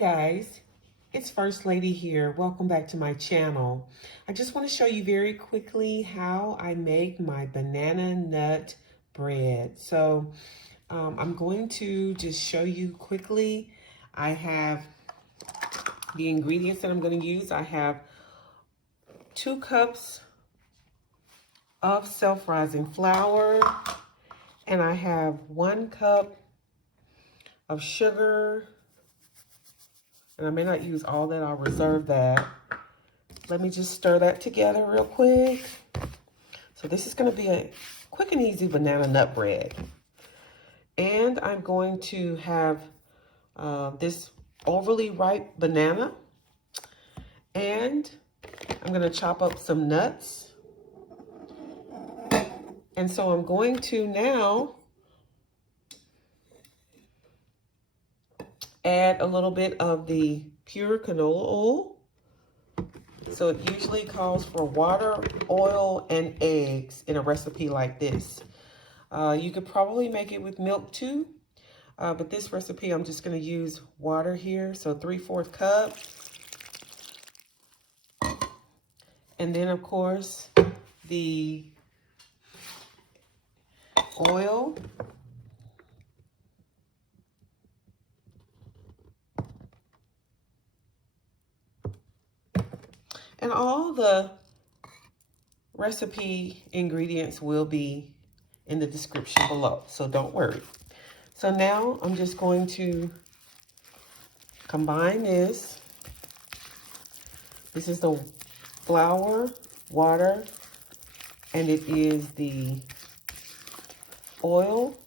Guys, it's First Lady here. Welcome back to my channel. I just want to show you very quickly how I make my banana nut bread. So I'm going to just show you quickly. I have the ingredients that I'm going to use. I have 2 cups of self-rising flour, and I have 1 cup of sugar. And I may not use all that, I'll reserve that. Let me just stir that together real quick. So this is gonna be a quick and easy banana nut bread. And I'm going to have this overly ripe banana. And I'm gonna chop up some nuts. And so I'm going to now add a little bit of the pure canola oil. So it usually calls for water, oil, and eggs in a recipe like this. You could probably make it with milk too, but this recipe I'm just going to use water here, so 3/4 cup. And then of course the oil. And all the recipe ingredients will be in the description below, so don't worry. So now I'm just going to combine this. This is the flour, water, and it is the oil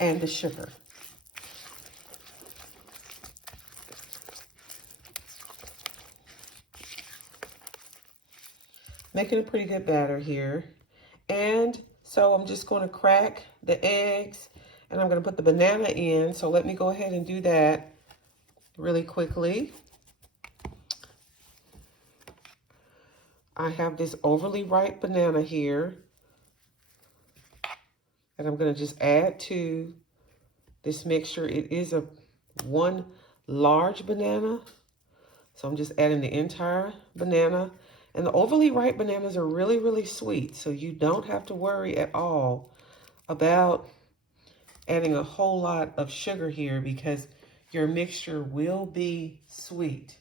and the sugar. Making a pretty good batter here. And so I'm just going to crack the eggs and I'm going to put the banana in. So let me go ahead and do that really quickly. I have this overly ripe banana here and I'm going to just add to this mixture. It is a 1 large banana. So I'm just adding the entire banana. And the overly ripe bananas are really, really sweet. So you don't have to worry at all about adding a whole lot of sugar here because your mixture will be sweet.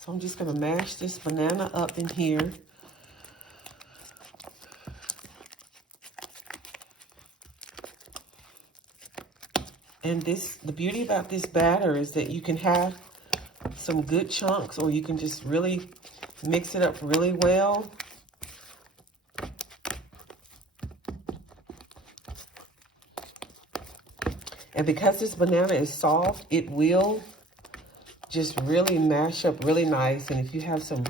So I'm just going to mash this banana up in here. And the beauty about this batter is that you can have some good chunks, or you can just really mix it up really well. And because this banana is soft, it will just really mash up really nice. And if you have some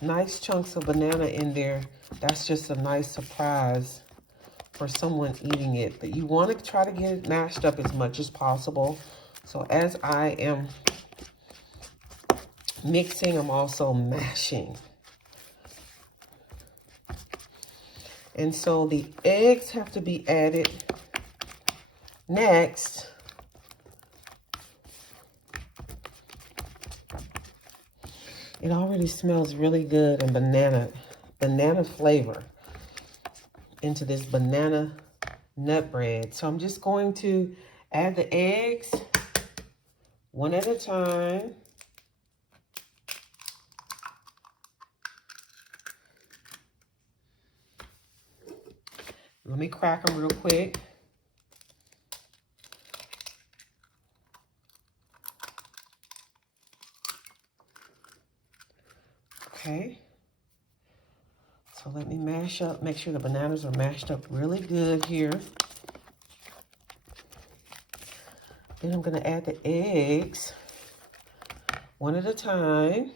nice chunks of banana in there, that's just a nice surprise for someone eating it. But you want to try to get it mashed up as much as possible. So as I am mixing, I'm also mashing. And so the eggs have to be added next. It already smells really good, and banana flavor into this banana nut bread. So I'm just going to add the eggs one at a time. Let me crack them real quick. Okay. So let me mash up, make sure the bananas are mashed up really good here. Then I'm going to add the eggs one at a time.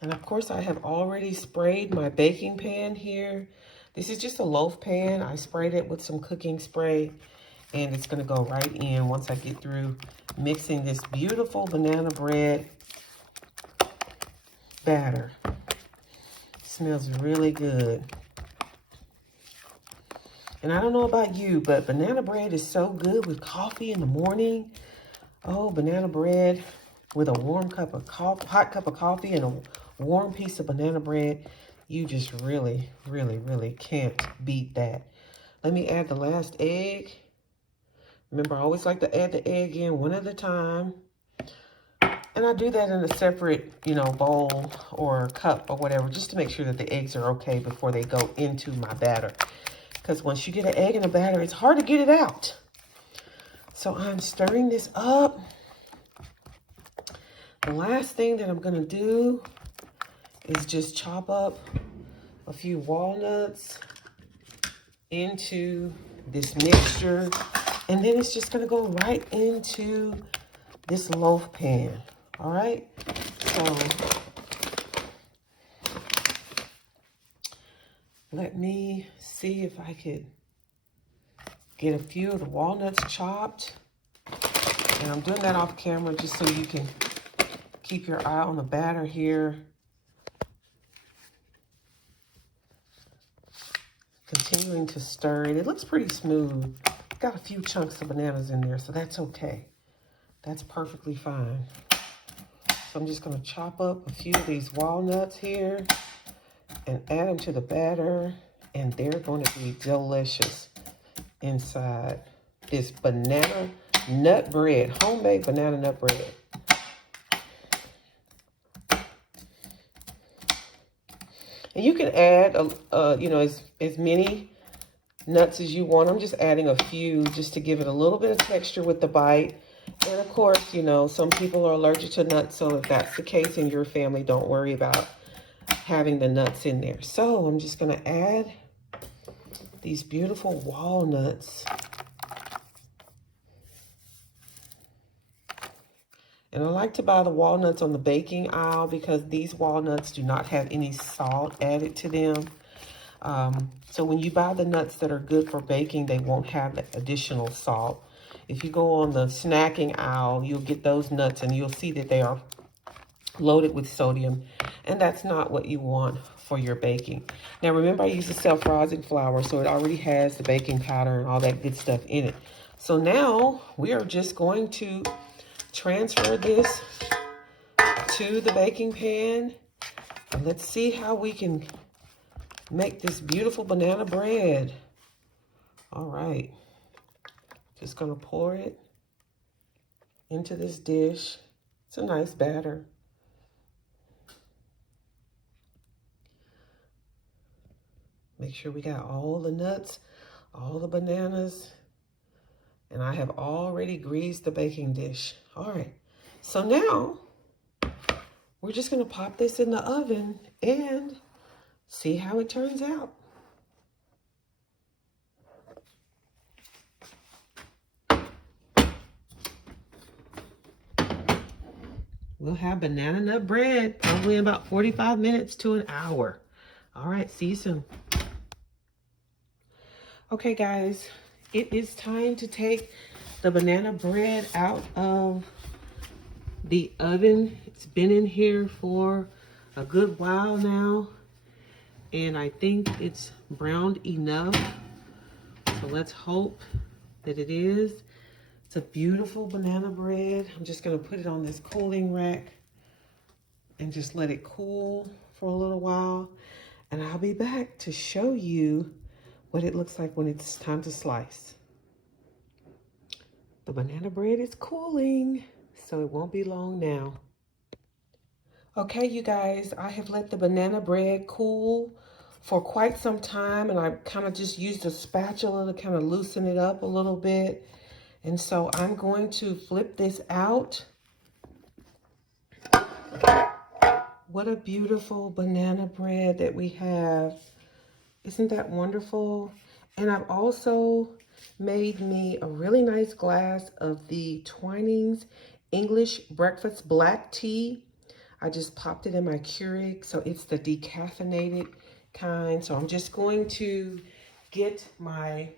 And of course, I have already sprayed my baking pan here. This is just a loaf pan. I sprayed it with some cooking spray, and it's going to go right in once I get through mixing this beautiful banana bread batter. Smells really good. And I don't know about you, but banana bread is so good with coffee in the morning. Oh, banana bread with a warm cup of coffee, hot cup of coffee and a warm piece of banana bread. You just really, really, really can't beat that. Let me add the last egg. Remember, I always like to add the egg in one at a time. And I do that in a separate, bowl or cup or whatever, just to make sure that the eggs are okay before they go into my batter. Because once you get an egg in a batter, it's hard to get it out. So I'm stirring this up. The last thing that I'm going to do is just chop up a few walnuts into this mixture. And then it's just going to go right into this loaf pan. All right? So let me see if I could get a few of the walnuts chopped. And I'm doing that off camera just so you can keep your eye on the batter here. Continuing to stir it. It looks pretty smooth. Got a few chunks of bananas in there, so that's okay. That's perfectly fine. So I'm just going to chop up a few of these walnuts here and add them to the batter, and they're going to be delicious inside this banana nut bread, homemade banana nut bread. And you can add, as many nuts as you want. I'm just adding a few just to give it a little bit of texture with the bite. And of course, some people are allergic to nuts. So if that's the case in your family, don't worry about having the nuts in there. So I'm just going to add these beautiful walnuts. And I like to buy the walnuts on the baking aisle because these walnuts do not have any salt added to them. So when you buy the nuts that are good for baking, they won't have the additional salt. If you go on the snacking aisle, you'll get those nuts and you'll see that they are loaded with sodium. And that's not what you want for your baking. Now remember, I use a self-rising flour, so it already has the baking powder and all that good stuff in it. So now we are just going to transfer this to the baking pan. And let's see how we can make this beautiful banana bread. All right. Just going to pour it into this dish. It's a nice batter. Make sure we got all the nuts, all the bananas, and I have already greased the baking dish. All right, so now we're just gonna pop this in the oven and see how it turns out. We'll have banana nut bread probably in about 45 minutes to an hour. All right, see you soon. Okay, guys, it is time to take the banana bread out of the oven. It's been in here for a good while now, and I think it's browned enough. So let's hope that it is. It's a beautiful banana bread. I'm just gonna put it on this cooling rack and just let it cool for a little while. And I'll be back to show you what it looks like when it's time to slice. The banana bread is cooling, so it won't be long now. Okay, you guys, I have let the banana bread cool for quite some time, and I kind of just used a spatula to kind of loosen it up a little bit. And so I'm going to flip this out. What a beautiful banana bread that we have. Isn't that wonderful? And I've also made me a really nice glass of the Twinings English Breakfast Black Tea. I just popped it in my Keurig, so it's the decaffeinated kind. So I'm just going to get my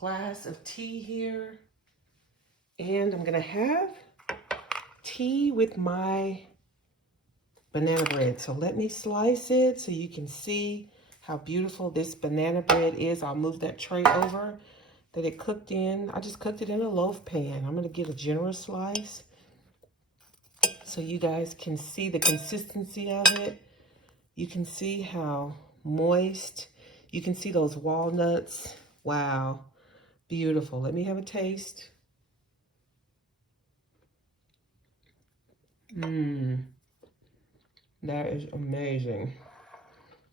glass of tea here And I'm gonna have tea with my banana bread. So let me slice it so you can see how beautiful this banana bread is. I'll move that tray over that it cooked in. I just cooked it in a loaf pan. I'm gonna get a generous slice so you guys can see the consistency of it. You can see how moist. You can see those walnuts. Wow, beautiful. Let me have a taste. Mmm, that is amazing.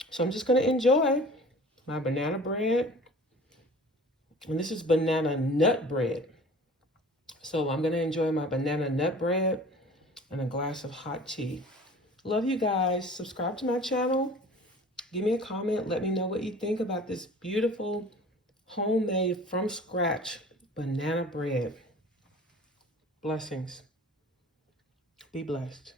So I'm just gonna enjoy my banana bread. And this is banana nut bread. So I'm gonna enjoy my banana nut bread and a glass of hot tea. Love you guys. Subscribe to my channel. Give me a comment. Let me know what you think about this beautiful homemade from scratch banana bread. Blessings. Be blessed.